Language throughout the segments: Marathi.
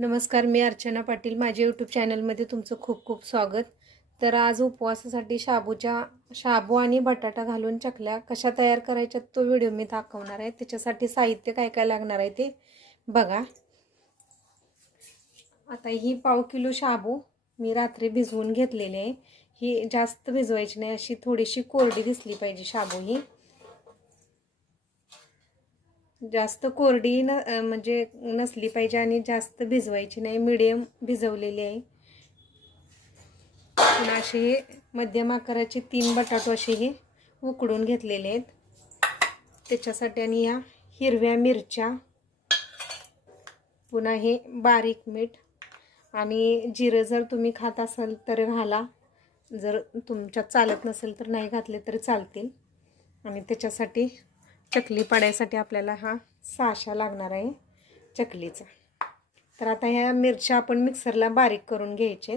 नमस्कार मी अर्चना पाटील. माझ्या यूट्यूब चॅनलमध्ये तुमचं खूप खूप स्वागत. तर आज उपवासासाठी शाबूच्या शाबू आणि बटाटा घालून चकल्या कशा तयार करायच्या तो व्हिडिओ मी दाखवणार आहे. त्याच्यासाठी साहित्य काय काय लागणार आहे ते बघा. आता ही पाव किलो शाबू मी रात्री भिजवून घेतलेली आहे. ही जास्त भिजवायची नाही अशी थोडीशी कोरडी दिसली पाहिजे शाबू ही. जास्त कोरडी न म्हणजे नसली पाहिजे आणि जास्त भिजवायची नाही. मिडियम भिजवलेली आहे. पुन्हा असे हे मध्यम आकाराचे तीन बटाटो असे हे उकडून घेतलेले आहेत. त्याच्यासाठी आणि या हिरव्या मिरच्या पुन्हा हे बारीक मीठ आणि जिरं जर तुम्ही खात असाल तर घाला. जर तुमच्यात चालत नसेल तर नाही घातले तरी चालतील. आणि त्याच्यासाठी चकली पाडायसाठी आपल्याला हा साशा लागणार आहे चकलीचा. तर आता ह्या मिरच्या आपण मिक्सरला बारीक करून घ्यायचे.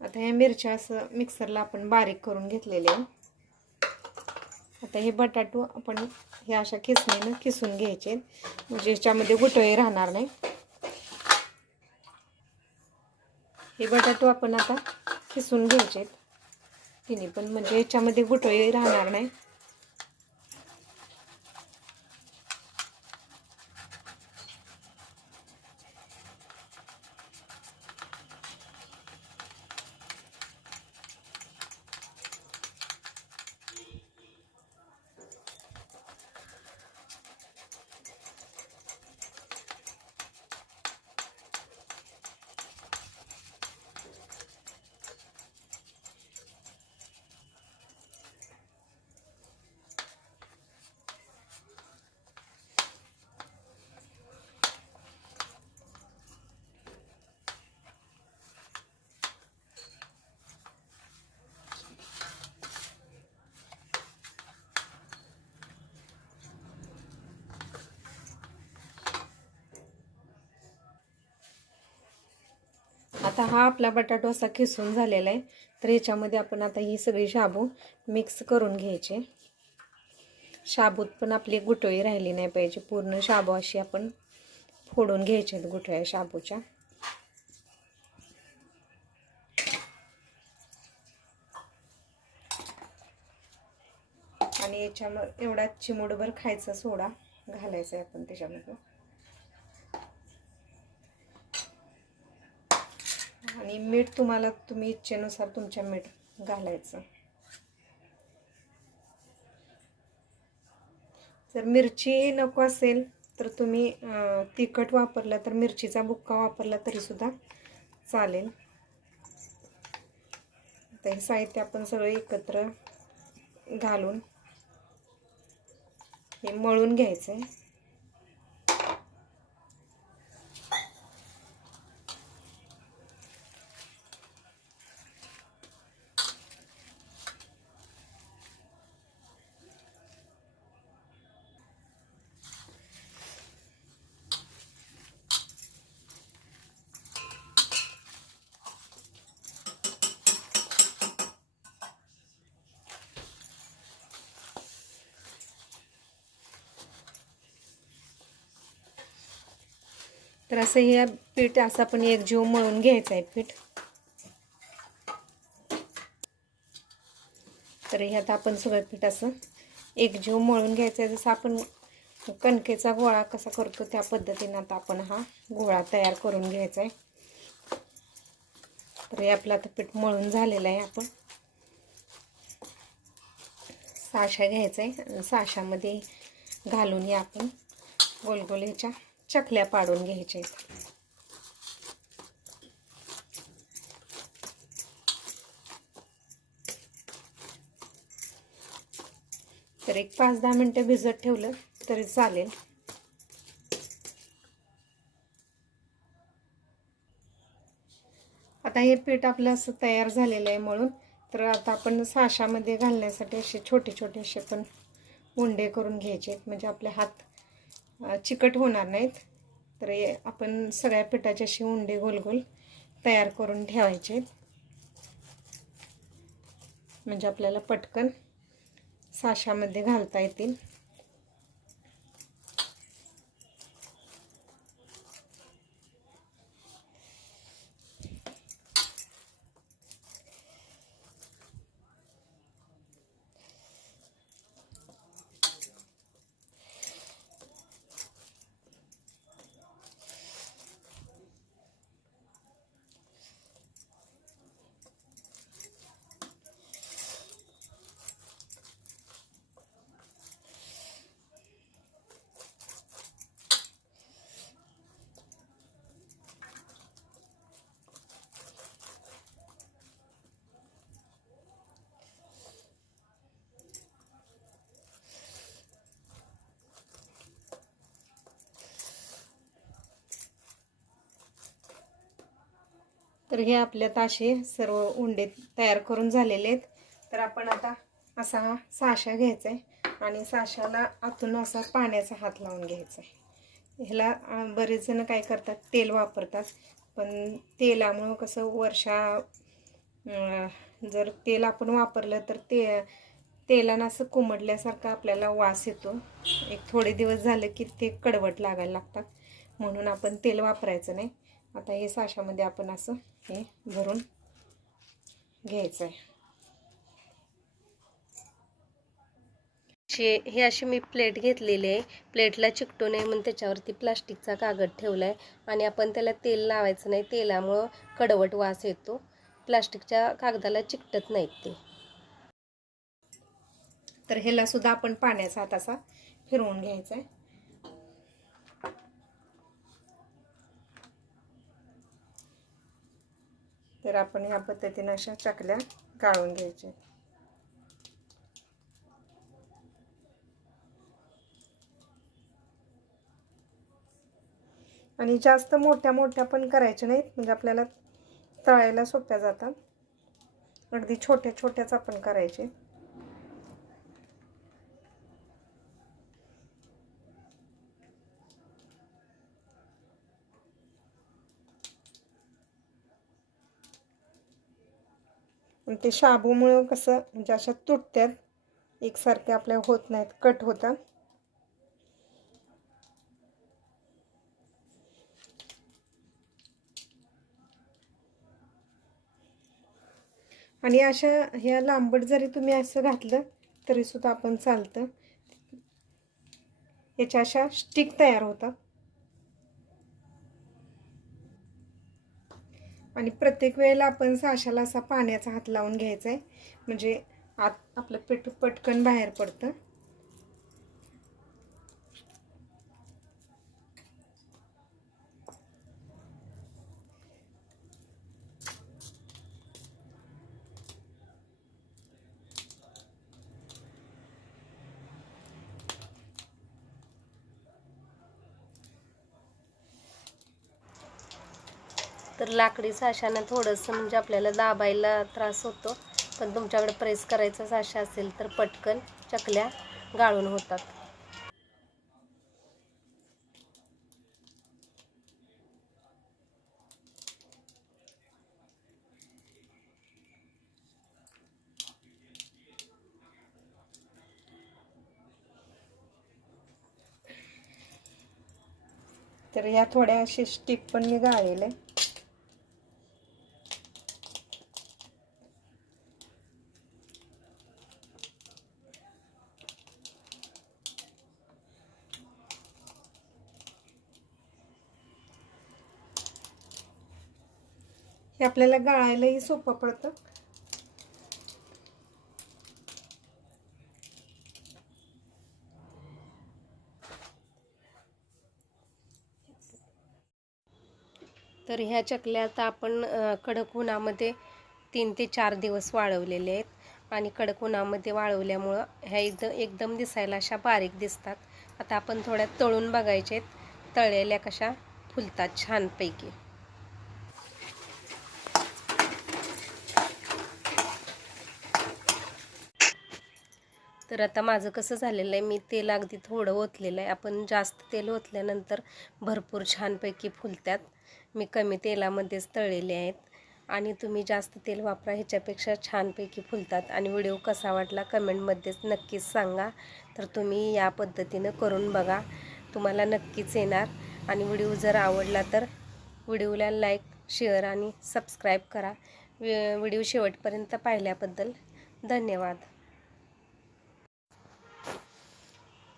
आता ह्या मिरच्या असं मिक्सरला आपण बारीक करून घेतलेले आहे आता हे बटाटो आपण हे अशा खिसणीनं खिसून घ्यायचे म्हणजे ह्याच्यामध्ये गुटळे राहणार नाही. हे बटाटो आपण आता खिसून घ्यायचे तिन्ही पण म्हणजे ह्याच्यामध्ये गुटळे राहणार नाही. आता हा आपला बटाटो असा खिसून झालेला आहे. तर ह्याच्यामध्ये आपण आता ही सगळी शाबू मिक्स करून घ्यायचे. शाबूत पण आपली गुटळी राहिली नाही पाहिजे. पूर्ण शाबू अशी आपण फोडून घ्यायचे गुटळ्या शाबूच्या. आणि याच्यामध्ये एवढा चिमूडभर खायचा सोडा घालायचा आहे आपण त्याच्यामध्ये आणि मीठ तुम्हाला तुम्ही इच्छेनुसार तुमच्या मीठ घालायचं. जर मिरची नको असेल तर तुम्ही तिखट वापरला तर मिरचीचा बुक्का वापरला तरीसुद्धा चालेल. आता हे साहित्य आपण सगळं एकत्र घालून हे मळून घ्यायचं आहे तर असं हे पीठ असं आपण एक जीव मळून घ्यायचं आहे पीठ. तर ह्यात आपण सगळं पीठ असं एक जीव मळून घ्यायचं आहे. जसं आपण कणकेचा गोळा कसा करतो त्या पद्धतीनं आता आपण हा गोळा तयार करून घ्यायचा आहे. तर हे आपलं आता पीठ मळून झालेलं आहे आपण. साशा घ्यायचा आहे साशामध्ये घालून या आपण गोल गोल ह्याच्या चकल्या पाडून घ्यायच्या आहेत. तर एक पाच दहा मिनटं भिजत ठेवलं तरी चालेल. आता हे पीठ आपलं असं तयार झालेलं आहे म्हणून तर आता आपण साशामध्ये घालण्यासाठी असे छोटे छोटे असे पण उंडे करून घ्यायचे आहेत. म्हणजे आपले हात चिकट होणार नाहीत. तर हे आपण सगळ्या पिठाचे असे उंडे गोल गोल तयार करून ठेवायचे. म्हणजे आपल्याला पटकन साशामध्ये घालता येतील. तर हे आपल्यात असे सर्व उंडे तयार करून झालेले आहेत. तर आपण आता असा हा साशा घ्यायचा आहे आणि साशाला आतून असा पाण्याचा हात लावून घ्यायचा आहे ह्याला बरेच जण काय करतात तेल वापरतात. पण तेलामुळं कसं वर्षा जर तेल आपण वापरलं तर ते तेलानं असं कोमडल्यासारखं आपल्याला वास येतो. एक थोडे दिवस झालं की ते कडवट लागायला लागतात. म्हणून आपण तेल वापरायचं नाही. आता हे साशामध्ये आपण असं हे भरून घ्यायचं आहे शे हे अशी मी प्लेट घेतलेली आहे. प्लेटला चिकटू नये म्हणून त्याच्यावरती प्लास्टिकचा कागद ठेवला आहे आणि आपण त्याला तेल लावायचं नाही. तेलामुळं कडवट वास येतो. प्लास्टिकच्या कागदाला चिकटत नाहीत ते. तर ह्याला सुद्धा आपण पाण्याचा हात असा फिरवून घ्यायचा आहे तर आपण ह्या पद्धतीनं अशा चकल्या गाळून घ्यायच्या. आणि जास्त मोठ्या मोठ्या पण करायच्या नाहीत म्हणजे आपल्याला तळायला सोप्या जातात. अगदी छोट्या छोट्याच आपण करायचे. आणि ते शाबूमुळं कसं म्हणजे अशा तुटत्यात एकसारखे आपल्या होत नाहीत कट होतात. आणि अशा ह्या लांबट जरी तुम्ही असं घातलं तरीसुद्धा आपण चालतं. याच्या अशा स्टिक तयार होतात. आणि प्रत्येक वेळेला आपण साशाला असा पाण्याचा हात लावून घ्यायचा आहे. म्हणजे आत आपलं पीठ पटकन बाहेर पडतं. तर लाकडी साशानं थोडंसं म्हणजे आपल्याला दाबायला त्रास होतो. पण तुमच्याकडे प्रेस करायचा साशा असेल तर पटकन चकल्या गाळून होतात. तर या थोड्या अशी स्टिक पण मी गाळलेले हे आपल्याला गाळायलाही सोपं पडतं. तर ह्या चकल्या आता आपण कडक उन्हामध्ये तीन ते चार दिवस वाळवलेले आहेत. आणि कडक उन्हामध्ये वाळवल्यामुळं ह्या एकदम एकदम दिसायला अशा बारीक दिसतात. आता आपण थोड्या तळून बघायचे आहेत. तळलेल्या कशा फुलतात छानपैकी. तर आता माझं कसं झालेलं आहे मी तेल अगदी थोडं ओतलेलं आहे. आपण जास्त तेल ओतल्यानंतर भरपूर छानपैकी फुलतात मी कमी तेलामध्येच तळलेले आहेत. आणि तुम्ही जास्त तेल वापरा ह्याच्यापेक्षा छानपैकी फुलतात. आणि व्हिडिओ कसा वाटला कमेंटमध्येच नक्कीच सांगा. तर तुम्ही या पद्धतीनं करून बघा. तुम्हाला नक्कीच येणार. आणि व्हिडिओ जर आवडला तर व्हिडिओला लाईक शेअर आणि सबस्क्राईब करा. व्हिडिओ शेवटपर्यंत पाहिल्याबद्दल धन्यवाद.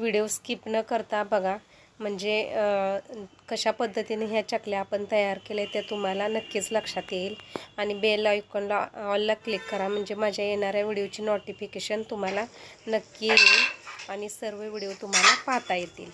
व्हिडिओ स्किप न करता बघा. म्हणजे कशा पद्धतीने ह्या चकल्या आपण तयार केल्या त्या तुम्हाला नक्कीच लक्षात येईल. आणि बेल आयकॉनला ऑलला क्लिक करा. म्हणजे माझ्या येणाऱ्या व्हिडिओची नोटिफिकेशन तुम्हाला नक्की येईल. आणि सर्व व्हिडिओ तुम्हाला पाहता येतील.